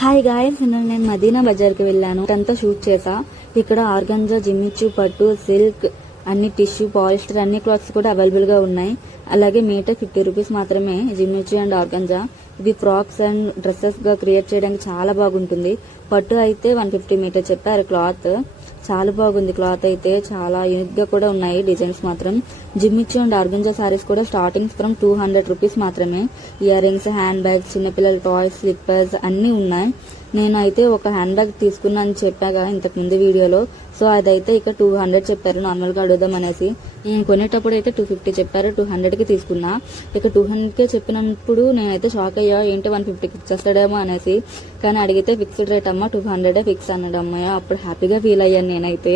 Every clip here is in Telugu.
హాయ్ గాయ్స్, నేను మదీనా బజార్కి వెళ్ళాను. అంతా షూట్ చేసా. ఇక్కడ ఆర్గంజా, జిమ్మిచ్చు, పట్టు, సిల్క్, అన్ని టిష్యూ, పాలిస్టర్ అన్ని క్లాత్స్ కూడా అవైలబుల్ గా ఉన్నాయి. అలాగే మీటర్ 50 రూపీస్ మాత్రమే జిమ్మిచ్చు అండ్ ఆర్గంజా. ఇవి ఫ్రాక్స్ అండ్ డ్రెస్సెస్ గా క్రియేట్ చేయడానికి చాలా బాగుంటుంది. పట్టు అయితే 150 మీటర్ చెప్పారు. క్లాత్ చాలా బాగుంది. క్లాత్ అయితే చాలా యూనిక్ గా కూడా ఉన్నాయి. డిజైన్స్ మాత్రం జిమ్మిచ్చు అండ్ ఆర్గంజా సారీస్ కూడా స్టార్టింగ్ ఫ్రమ్ 200 రూపీస్ మాత్రమే. ఇయర్ రింగ్స్, హ్యాండ్ బ్యాగ్స్, చిన్నపిల్లల టాయ్స్, స్లిప్పర్స్ అన్ని ఉన్నాయి. నేనైతే ఒక హ్యాండ్ బ్యాగ్ తీసుకున్నాను చెప్పాగా ఇంతకు ముందు వీడియోలో. సో అదైతే ఇక 200 చెప్పారు. నార్మల్ గా అడుగుదాం అనేసి నేను కొనేటప్పుడు అయితే 250 చెప్పారు. 200 కి తీసుకున్నా. ఇక 200 కే చెప్పినప్పుడు నేనైతే షాక్ అయ్యా, ఏంటి 150కి ఇచ్చేస్తాడేమో అనేసి. కానీ అడిగితే ఫిక్స్డ్ రేట్ అమ్మా, 200 ఫిక్స్ అన్నాడు. అమ్మయ్య, అప్పుడు హ్యాపీగా ఫీల్ అయ్యాను నేనైతే.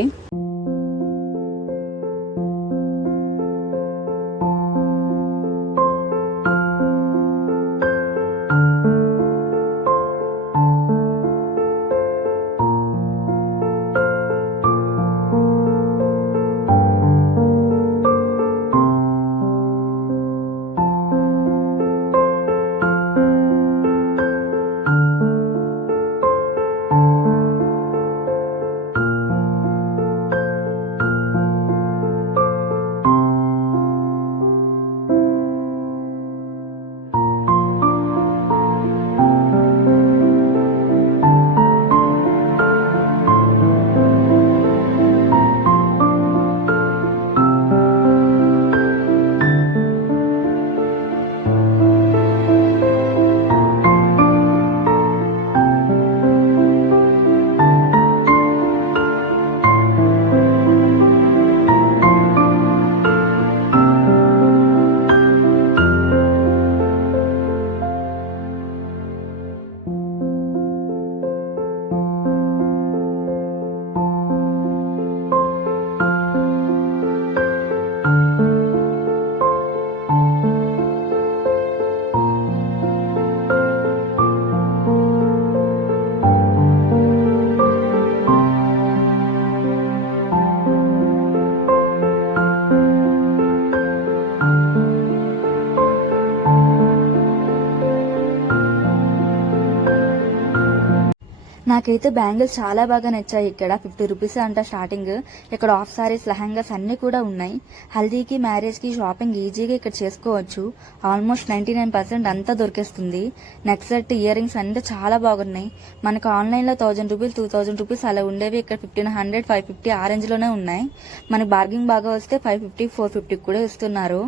నాకైతే బ్యాంగిల్స్ చాలా బాగా నచ్చాయి. ఇక్కడ 50 రూపీస్ అంట స్టార్టింగ్. ఇక్కడ ఆఫ్ సారీస్, లెహంగాస్ అన్ని కూడా ఉన్నాయి. హల్దీకి, మ్యారేజ్ కి షాపింగ్ ఈజీగా ఇక్కడ చేసుకోవచ్చు. ఆల్మోస్ట్ 99% అంతా దొరికేస్తుంది. నెక్ సెట్, ఇయర్ రింగ్స్ అన్ని చాలా బాగున్నాయి. మనకు ఆన్లైన్ లో 1000 రూపీస్, 2000 రూపీస్ అలా ఉండేవి. ఇక్కడ 1500, 550 ఆ రేంజ్ లోనే ఉన్నాయి. మనకి బార్గింగ్ బాగా వస్తే 550, 450 కూడా ఇస్తున్నారు.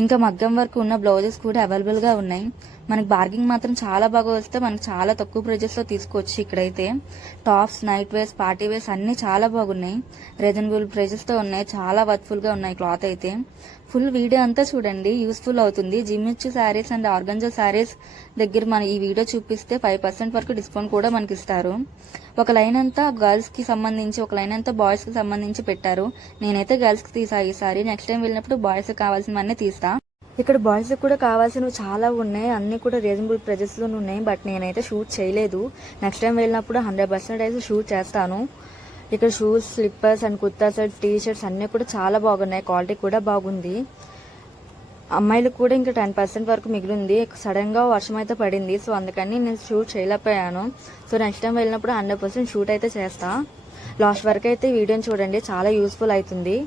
ఇంకా మగ్గం వరకు ఉన్న బ్లౌజెస్ కూడా అవైలబుల్ గా ఉన్నాయి. మనకి బార్గింగ్ మాత్రం చాలా బాగా వస్తే మనకి చాలా తక్కువ ప్రైజెస్ లో తీసుకోవచ్చు. ఇక్కడైతే tops, night wears, party wears అన్ని చాలా బాగున్నాయి. రీజనబుల్ ప్రైజెస్ తో ఉన్నాయి. చాలా వర్త్ఫుల్ గా ఉన్నాయి. క్లాత్ అయితే ఫుల్ వీడియో అంతా చూడండి, యూస్ఫుల్ అవుతుంది. జిమ్మిచ్చు శారీస్ అండ్ ఆర్గంజా శారీస్ దగ్గర మన ఈ వీడియో చూపిస్తే 5% వరకు డిస్కౌంట్ కూడా మనకి ఇస్తారు. ఒక లైన్ అంతా గర్ల్స్ కి సంబంధించి, ఒక లైన్ అంతా బాయ్స్ కి సంబంధించి పెట్టారు. నేనైతే గర్ల్స్ కి తీసా ఈసారి. నెక్స్ట్ టైం వెళ్ళినప్పుడు బాయ్స్ కి కావాల్సినవన్నీ తీస్తా. ఇక్కడ బాయ్స్ కూడా కావాల్సినవి చాలా ఉన్నాయి. అన్ని కూడా రీజనబుల్ ప్రైజెస్ లో ఉన్నాయి. బట్ నేనైతే షూట్ చేయలేదు. నెక్స్ట్ టైం వెళ్ళినప్పుడు 100% అయితే షూట్ చేస్తాను. ఇక్కడ shoes, slippers and kurta set, T shirts అన్ని కూడా చాలా బాగున్నాయి. క్వాలిటీ కూడా బాగుంది. అమ్మాయిలు కూడా ఇంకా 10% వరకు మిగిలింది. సడన్ గా వర్షం అయితే పడింది. సో అందుకని నేను షూట్ చేయలేకపోయాను. సో నెక్స్ట్ టైం వెళ్ళినప్పుడు 100% షూట్ అయితే చేస్తా. లాస్ట్ వరకు అయితే వీడియోని చూడండి, చాలా యూస్ఫుల్ అవుతుంది.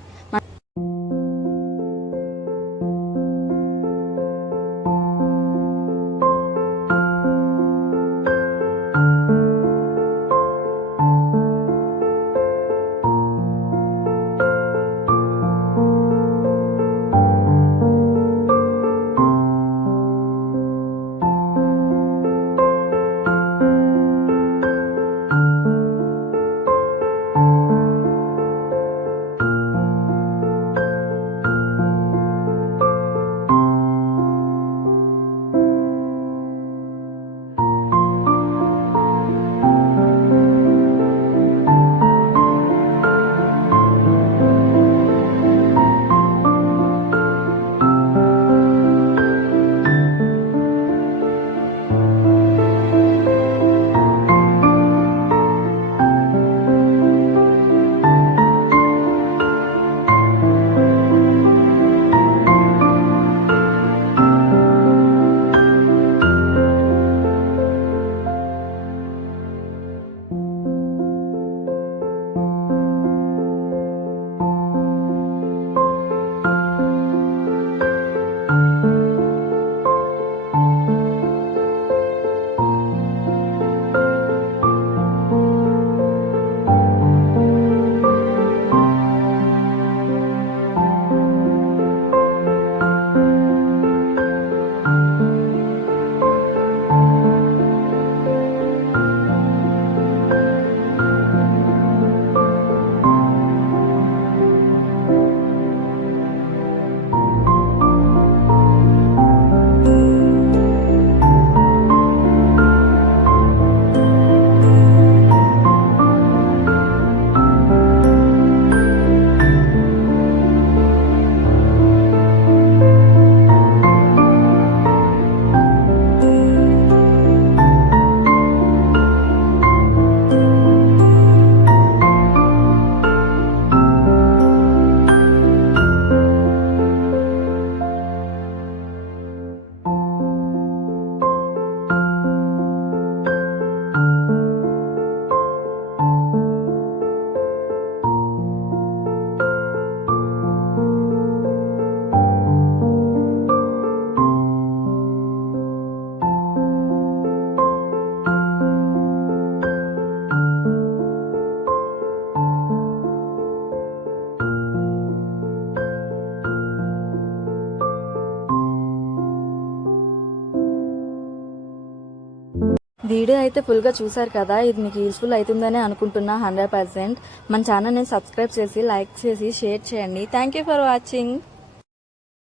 వీడియో అయితే ఫుల్గా చూసారు కదా, ఇది మీకు యూస్ఫుల్ అవుతుందని అనుకుంటున్నా 100%. మన ఛానల్ని సబ్స్క్రైబ్ చేసి లైక్ చేసి షేర్ చేయండి. Thank you for watching.